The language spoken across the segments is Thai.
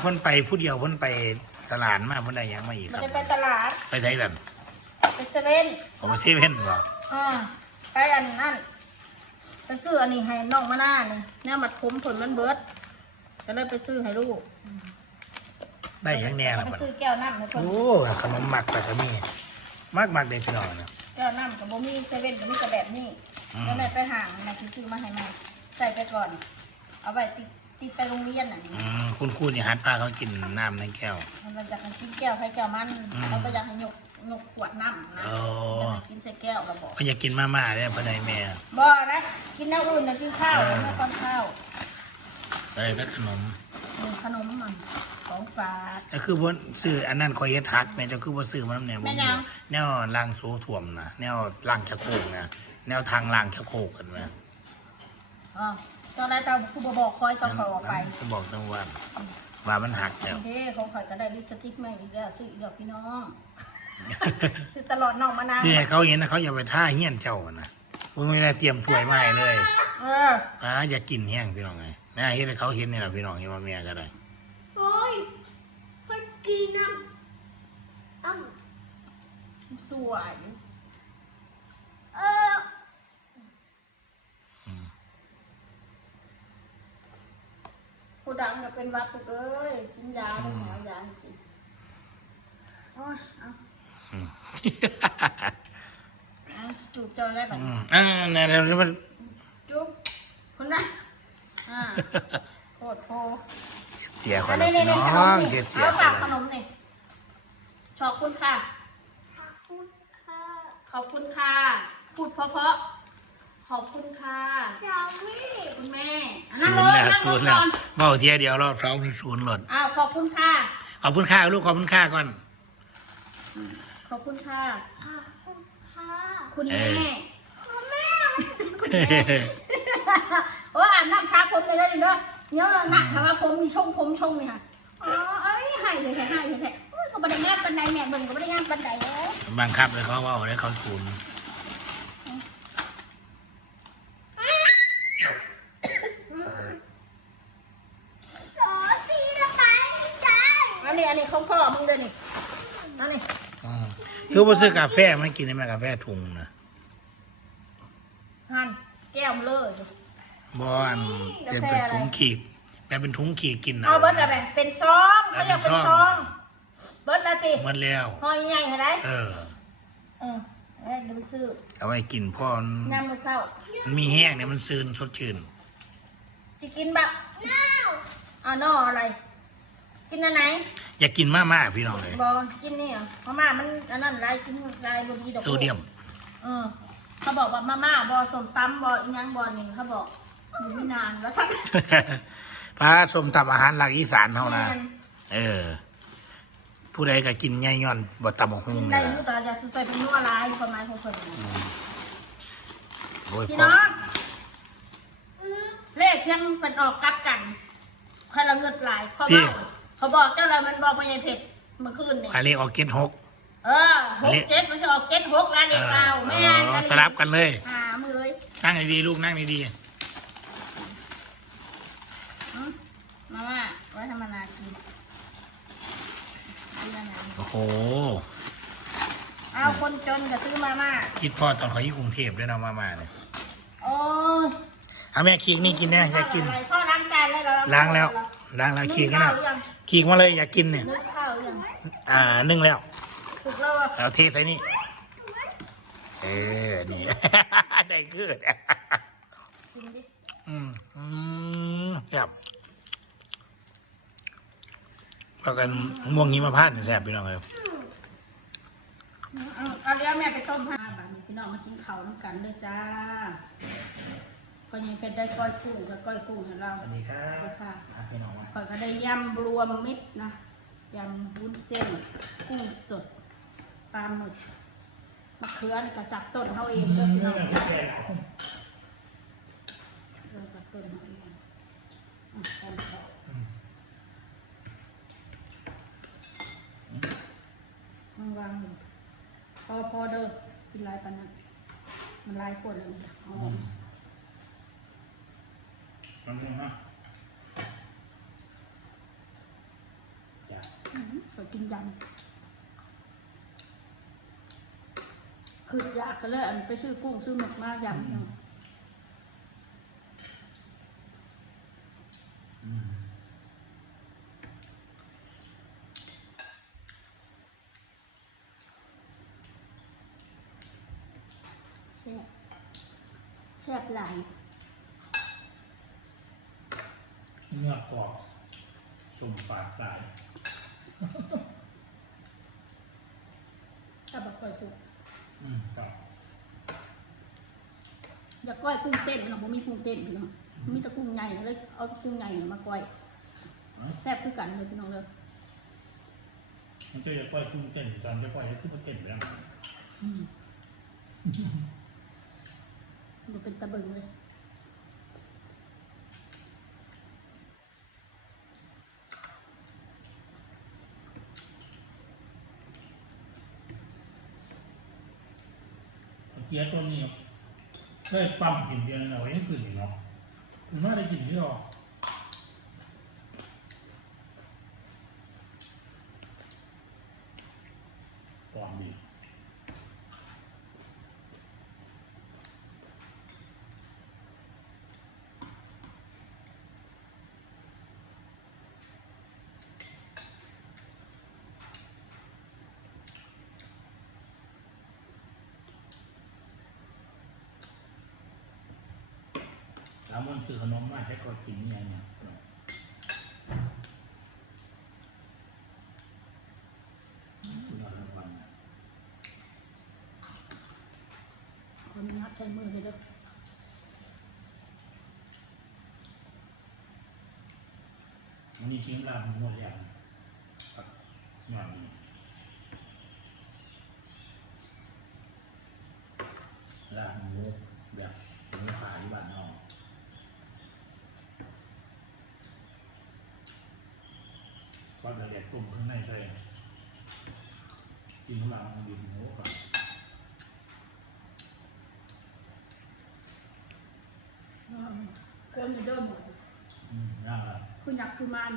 เพิ่นไปผู้เดียวเพิ่นไปตลาดมาเพิ่นได้หยังมาอีกคมันรับจะไปตลาดไปไทยกันไปเซเว่นเอาไปเซเว่นบ่อ่าไปอันนั่นไปซื้ออันนี้ให้น้องมะนาวนี่เนี่ยมัดผมผลมันเบิดก็เลยไปซื้อให้ลูกได้หยังแน่ล่ะไปบัดซื้อแก้วน้ำให้คนโอ้ขนมหมักแต่ก็มีมากมากๆเด็กพี่น้องนะ แก้วน้ำกับบ่มีเซเว่นก็มีแต่แบบนี้อืม แล้วแม่ไปห่างแม่ซื้อมาให้แม่ใส่ไปก่อน เอาไว้ติด ติดไปโรงเรียนน่ะอืมคุณครูนี่หัดพาเขากินน้ำในแก้ว มันอยากให้กินแก้วให้แก้วมันอืมเราก็อยากให้ยกยกขวดน้ำนะอ๋อ อยากให้กินใส่แก้วเราบอกเพิ่นอยากกินมาม่าเด้อเพิ่นได้แม่บ่นะกินน้ำอุ่นนะกินข้าวเออไม่ต้องข้าวได้แต่ขนมอืมขนมมันของฝากก็คือบ่ซื้ออันนั้นคอยเฮ็ดฮักแม่เจ้าคือบ่ซื้อมานํแนวบ่แม่มียังแนวล้างโซถ่วมนะแนวล้างชะโครกนะแนวทางล้างชะโครกกันแม่อ๋อ ตอนแรกเราคือบ่บอกคอยก็ขอไปจะบอกจังว่าว่ามันหักแล้วเฮ้ของข่อยก็ได้ลิปสติกใหม่อีกแล้วซื้ออีกแล้วพี่น้องซื้อตลอดน้องมานานที่ให้เขาเห็นนะเขาอย่าไปท่าเฮี้ยนเจ้านะมึงไม่ได้เตรียมถ้วยมาให้เลย เอออ่าอย่ากินแห้งพี่น้องไงนะเห็นให้เขาเห็นนี่แหละพี่น้องเห็นว่าเมียก็ได้โอ้ยมันกินน้ำอ้ำสวย เออ ผู้ ดังก็เป็นหวัดทุกเอ้ยกินยาแล้วแหมยาให้กินโอ้ยเอาอืมเอาจูบเจ้าได้แบบอืมอ่าเนี่ยเดี๋ยวมันจุ๊บคนนั้นอ่าโคตรโพเสียคอันนละนี้พี่นี่น้นี่ขนอมงนี่เสียเสียเอาคฝากนขนละมนี่ขอบคุณค่ะขอบคุณค่ะ ขอบคุณค่ะ พูดเพราะๆ ขอบคุณค่ะสามีคุณแม่อะศูนั่งนลย์งแล้วนั่งศูลนงย์แล้วก่อนเบาเทียเดียวเราเราเป็นศูนย์หล่นอ้าวขอบคุณค่ะ ขอบคุณค่าลูกขอบคุณค่าก่อน ขอบคุณค่ะขอบคุณค่ะคุณเอแม่อคุณแม่คุณแม่โอ้อ่านน้ำชาผมไปได้เลยเด้อเนี้ยเลยนะถ้าว่าผมมีชงผมชงเนี่ยค่ะอ๋อเอ้ยให้เลยแท้ให้เลยแท้อุ้ยก็ไม่ได้แง่ปันใดแม่เบิ่งก็ไม่ได้งานปันใดแล้วบังคับเลยเขาเว่าเลยเขาศูนย์ สอสีระบายใจ อันนี้อัน นี้ของพ่อมึงเด้อนี่นั่นนี่อืมคือว่าซื้อกาแฟไม่กินได้ไหมกาแฟถุงนะหันแก้วมนเลยบอนเป็นเป็นถุงขีดแต่เป็นถุงขีดกินเอาเบิร์ดอะไรเป็นซองเขาเรียกเป็นซองเบิร์ดละติหมันแล้ว หอยใหญ่เหรอได้เออ เออได้ดูซื้อเอาไว้กินพ่อมันยามมื้อเช้ามันมีแห้งเนี่ยมันซึนสดชื่นจะกินแบบน้าวอ่านออะไร กินอันไหนอย่ากินมากมากพี่น้องเลยบอกินนี่เหรอมาม่ามันอันนั้นไรกินไรบดีดอกโซเดียมเออเขาบอกว่ามาม่าบอสมตำบออีกยังบอหนึ่งเขาบอกอยู่ไม่นานแล้วสักพระสมตำอาหารหลักอีสานเท่านะแม่นเออ ผู้ใดก็กินง่ายย่อนบ่ตำบักหุ่กิงนนี่ได้แหอละยู่แต่อย่าใส่เป็นนัวลายประมาณของคนนะโอ้ยพี่พ่อน้องเลขยังเป็นออกกลับกันใครละเงิดหลายเขาบอก เขาบอกเจ้าเรามันบอกพญายเพชรเมื่อคืนเนี่ยอาเลขออกเก็ตหกเออหกเจ็ดมันจะออกเจ็ดหกแล้วเอเด็กอเราแม่อ๋อสลับกันเลยหามือเลยนั่งดีๆลูกนั่งดีอืมมาม่าไว้ทำมานากินกินแล้วนะๆโอ้โหเอาคนจนก็ซื้อมาม่าคิดพ่อตอนเขาอยู่กรุงเทพด้วยเนาะมามาเนี่ยโอ้ยเอาแม่ขีกนี่กินแน่อยากกินอะไรพ่อล้างจานแล้วเหรอล้างแล้ว ล้างแล้วขีกนึ่ให้งหน่ข้าอวยยังขีกมาเลยอยากกินเนี่ย นึ่งข้าวยังอ่านึ่งแล้ว สุกแล้วอะเอาเทใส่นี่ เออ นี่ ได้เกิดชิมดิอืมอืมครับพากันม่วงนี้มาพาดแซ่บพี่น้องครับเอาเอาเดี๋ยวแม่ไปต้มให้บาดนี้พี่น้องมากินข้าวน้ำกันเลยจ้า ก็ยังเป็นได้ก้อยกุ้งกับก้อยกุ้งให้เราสวัสดีครัเลยบค่ะพี่น้องข่อยก็ได้ยำรวมมิตรนะยำวุ้นเส้น กุ้งสดปลาหมึกมะเขือนี่ก็จากต้นเขาเองเด้อพี่น้องเออจากต้นเขาเองอะตามต่อวางวางอยู่พอพอเด้อกินหลายปานนั้นมันหลายคนเลยอ๋อมั นม่วงเนาะกินยำคืออยากก็เลยอันไปซื้อกุ้งซื้อหมึกมายำเนาะอืมแซ่บแซ่บหลาย เนื้อกรอบสมปากตายกับบักก้อยกุ้งอืมครับอยากก้อยกุ้งเต้นเนาะบ่มีกุ้งเต้นพี่น้องมีแต่กุ้งใหญ่เลยเอากุ้งใหญ่มาก้อยแซ่บคือกันเลยพี่น้องเลยมันจะจะปล่อยกุ้งเต้นตอนจะปล่อยให้ขึ้นมาเต้นแล้ว อืมดูเป็นตะเบิงเลย เกียร์ตัวนี้เคยปั๊มกินเดียนเรายังขึ้นอยู่เนาะมันน่าได้กินที่หรอก่อนดี แล้วมันซื้อขนมมาให้ก็กินยังไงนอนทั้งวันคนนี้ใช้มือเลยด้อมันนี่ทิ้งลาบหมดอย่างครับนอนนี่ลาบหมูแบบหมูขายที่บ้านนอก ก็ละเอียดตุ่มข้างในใช่จริงลาบมันดินหมูก่อนอ้าวเครื่องมีเดิมหมดอืมน่าละคุณอยากคือมัน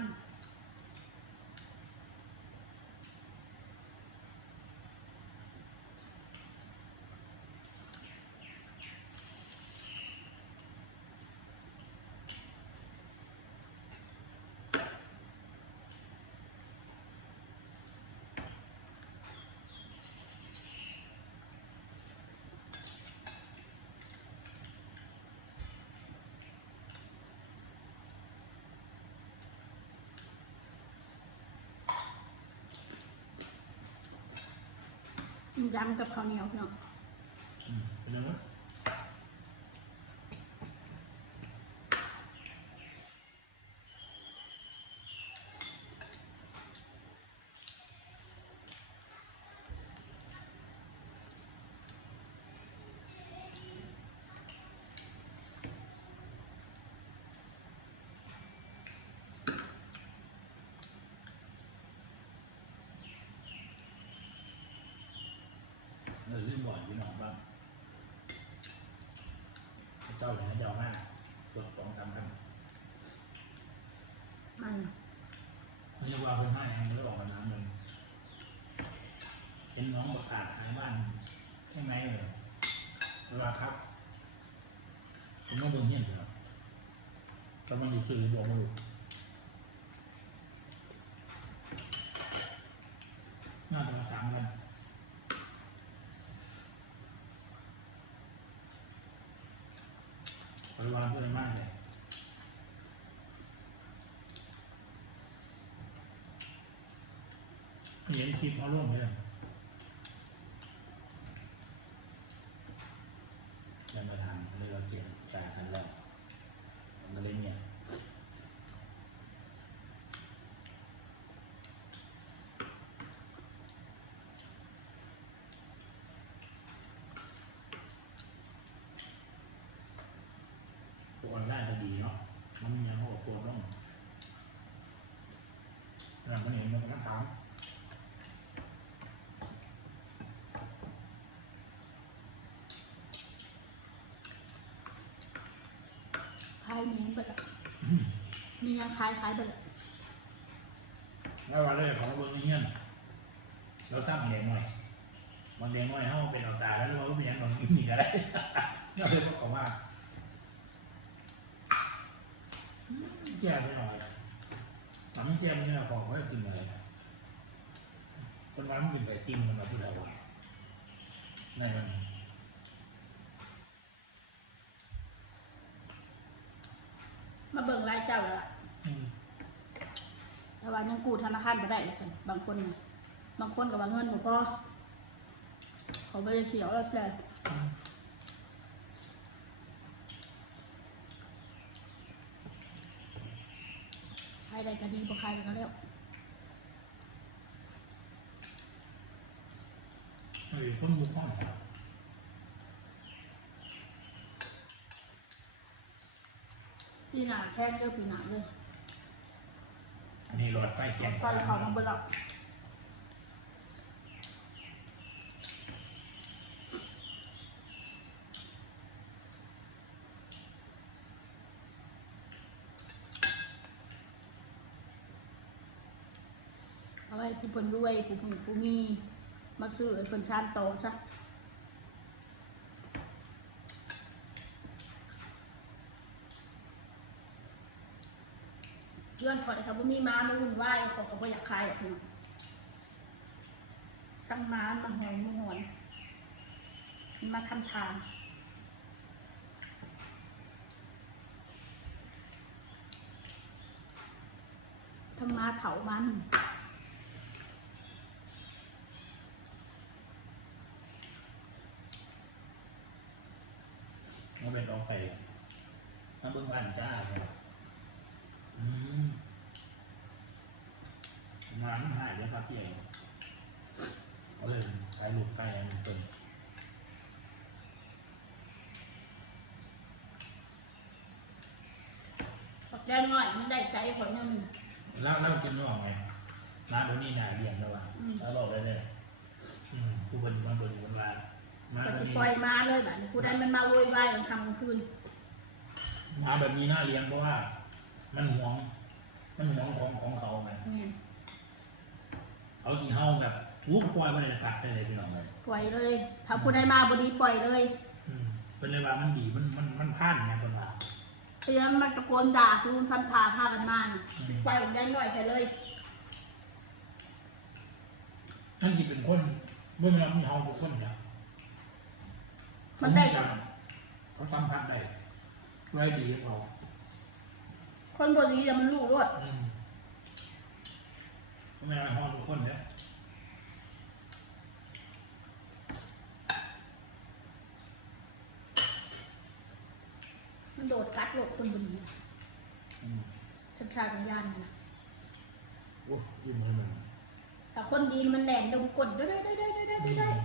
กินยำกับข้าวเหนียวพี่น้อง บ่อยพี่น้องบ้างเจ้าอย่างนั้นเจ้ามากตรวจของทำกันมันไม่ใช่ว่าเพิ่นให้ทางเรื่องออกมาน้ำหนึ่งเป็นน้องประกาศทางบ้านใช่ไหมเลยเวลาครับผมก็เบิ่งเงี้ยนเถอะกำลังดูสื่อบอกมาดูน่าจะมาสามกัน ปริวารเยอะมากเลยเห็นคลิปเขาร่วมเลยยังมาทำเลยเราเปลี่ยนจากกันแล้วมันก็เลยเนี่ยตัวออนไลน์ก็ดีเนาะ มันยังหัวโปรต้องนั่นมันเห็นมันก็ถาม คลายหมีไปละมียังคล้ายคล้ายไปละแล้วว่าเลยของเบิ้งนี่เงี้ยเราสร้างแดงหน่อยมันแดงหน่อยเขาเป็นเอาตาแล้วเราก็เป็นอย่างบางอย่างนี้ก็ได้ก็เลยบอกว่าแก่ไปหน่อยทำให้แก่ไม่ได้ของไว้กินอะไรคนร้านมันเป็นไก่ติ้งมันมาพูดอะไรวะนั่นมัน มาเบิ่งรายเจ้าแล้วล่ะอืมแต่ว่ายังกู้ธนาคารไม่ได้เลยสิบางคนน่ะบางคนกับว่าเงินหนูก็เขาไม่ได้เสียวแล้วแต่ใครได้ก็ดีพอใครได้ก็แล้วเฮ้ยคนมุกห้อง ครับพี่หนาแค่เจอพี่หนาเลยอันนี้รถไฟแกงไฟเขามาเบิ่งแล้วเอาไว้ผู้เพิ่นรวยผู้เพิ่นผู้มี มาซื้อไอ้เพิ่นชานโตซะ เลื่อนขอดครับว่ามีม้ามาวุ่นวายเขาก็บ่อยากขายหรอกพี่น้องช่างม้ามาหอยมาหอนมันมาทำทางทำม้าเผามันมันเป็นรถไฟมาเบิ่งบ้านจ้าครับอืมมาไม่หายเลยครับพี่เองเอาเลยขายลูกไก่อันนี้เป็น ปัก แดงน้อยมันได้ใจคนเนี่ยมันแล้วแล้วกินนอกไงร้านตัวนี้น่าเรียนแล้วว่ะอืมแล้วบอกเลยเลยอืมกูเป็นมันเป็นวันวานมาก็แบบสินี้ปล่อยมาเลยแบบนี้กูได้มันมาโวยวายกลางค่ำกลางคืนมาแบบนี้น่าเลี้ยงเพราะว่า มันหวง มันหวงของของเขาไงเนี่ยเอาจีเฮาแบบทุกปล่อยมันเลยตัดไปเลยพี่น้องเลยปล่อยเลยถ้าผู้ใดมาบดีปล่อยเลย อืมเป็นเลยว่ามันดีมันมันมันพลาดไงคนว่า เตรียมมันตะโกนด่าคือมันพันพาพากันมาน่ะปล่อยผมได้หน่อยแค่เลยนั่นที่เป็นคนเมื่อเวลามีเฮาทุกคนเนี่ยมันได้เขาเขาทำพัดได้ไว้ดีเขาคนบดีแต่มันรู้รวดอืมเขาไม่เอาเฮาทุกคนเนี่ย โดดกัดโดดคนบดีอืมชันชาติยานมันนะโอ้ยิ้มให้มันแต่คนดีมันแหลนดมกดได้ได้ได้ได้ได้อืได้ม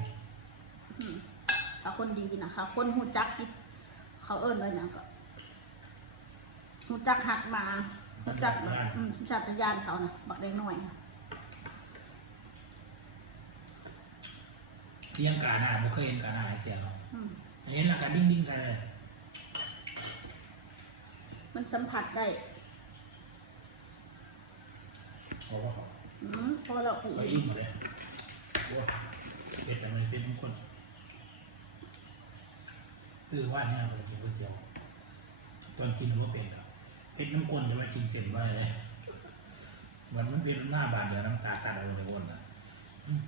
อืมถ้าคนดีนะคะคนหูจักคิดเขาเอิ้นไว้หยังก็หูจักหักมาหูจักแบบอืมสัญชาตญาณเขานะบักได้น้อยนะเที่ยงกาหน้าไม่เคยเห็นกาหน้าให้เตียนหรอกอืมเห็นแล้วก็ดิ้งดิ้งๆกันเลย มันสัมผัสได้เขาก็เขาอืมพอเราอีเขาอิ่มเลยโอ้เป็ดแต่มันเป็นมงคลคือว่าเนี่ยเรากินก๋วยเตี๋ยวตอนกินก็เป็นครับเป็ดน้ำก้นจะมากินเค็มว่าอะไรเลยเหมือนมันเป็นหน้าบานเดียวน้ำตาขาดเอาในก้นนะอืม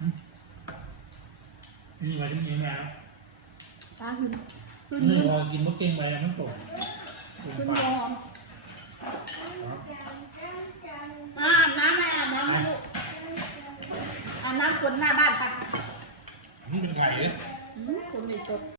อืมนี่มาที่นี่แม่ครับตาขึ้น ขึ้นนี่ขึ้นพอกินมะเก่งไปแล้วมันตกตกขึ้นปากมองอาบน้ำไหมอาบน้ำไหมลูกอาบน้ำคนหน้าบ้านปะนี่เป็นไก่เลยอืมคนไม่ตก